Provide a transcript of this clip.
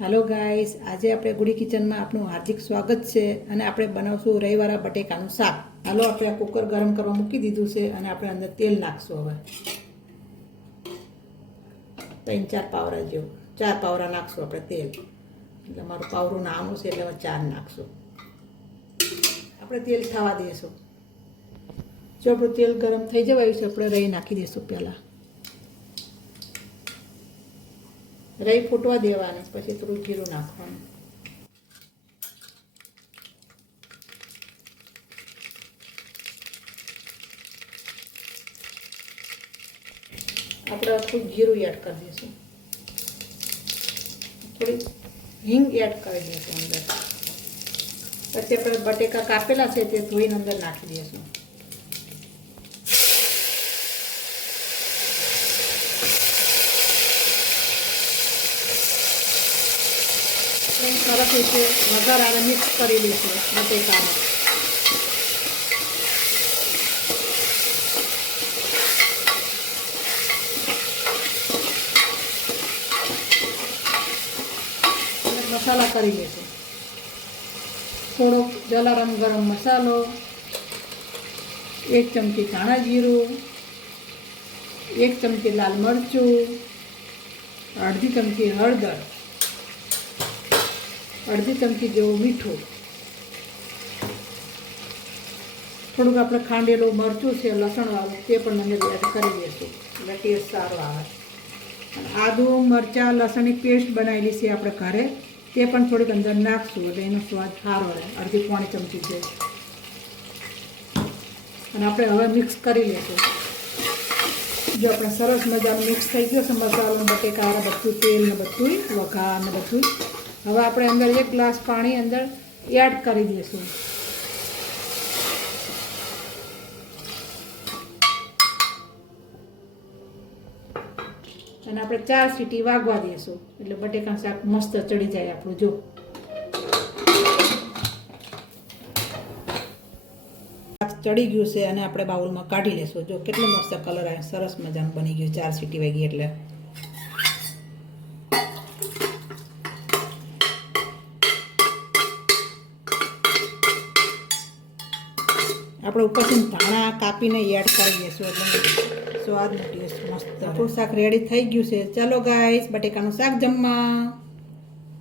Hello guys, आज આપણે ગુડી કિચનમાં આપનું હાર્દિક સ્વાગત છે અને આપણે બનાવશું રવિવારા બટેકાનું શાક। હાલો આપણે આ કુકર ગરમ કરવા મૂકી દીધું છે અને આપણે અંદર તેલ નાખશું। હવે 3-4 પાવરા જેવું 4 પાવરા નાખશું આપણે તેલ। એટલે મારું પાવરું નાનું છે એટલે 4 નાખશું। આપણે તેલ થવા દઈશું। જો આપણું તેલ ગરમ થઈ જવાયું છે આપણે રાઈ નાખી દઈશું। પહેલાં રાઈ ફૂટવા દેવાની, પછી થોડું જીરું નાખવાનું। આપણે થોડું જીરું એડ કરી દઈશું, થોડી હિંગ એડ કરી દઈશું અંદર। પછી આપણે બટેકા કાપેલા છે તે ધોઈને અંદર નાખી દઈશું। સરસ રીતે વઘાર આવે મિક્સ કરી લઈશું બટેકામાં। મસાલા કરી લઈશું। થોડોક જલારામ ગરમ મસાલો, 1 ચમચી ધાણા જીરું, 1 ચમચી લાલ મરચું, અડધી ચમચી હળદર, અડધી ચમચી જેવું મીઠું, થોડુંક આપણે ખાંડેલું મરચું છે લસણવાળું તે પણ અંદર એડ કરી દઈશું એટલે ટેસ્ટ સારો આવે। આદુ મરચાં લસણની પેસ્ટ બનાવેલી છે આપણે ઘરે, તે પણ થોડીક અંદર નાખશું એટલે એનો સ્વાદ સારો રહે, અડધી પોણી ચમચી છે। અને આપણે હવે મિક્સ કરી લઈશું। જો આપણે સરસ મજાનું મિક્સ થઈ ગયો છે મસાલો બટેકા બધું તેલ ને બધું વઘાર ને બધું। હવે આપણે અંદર 1 ગ્લાસ પાણી અંદર એડ કરી દઈશું। અને આપણે 4 સીટી વાગવા દઈશું એટલે બટેકાનું શાક મસ્ત ચડી જાય આપણું। જો શાક ચડી ગયું છે અને આપણે બાઉલમાં કાઢી લેશું। જો કેટલો મસ્ત કલર આવે, સરસ મજાનું બની ગયું। 4 સીટી વાગી એટલે આપણે ઉપરથી ધાણા કાપીને એડ કરી દઈશું એટલે સ્વાદનો ટેસ્ટ મસ્ત। આપણું શાક રેડી થઈ ગયું છે। ચાલો ગાઈસ, બટેકાનું શાક જમવા।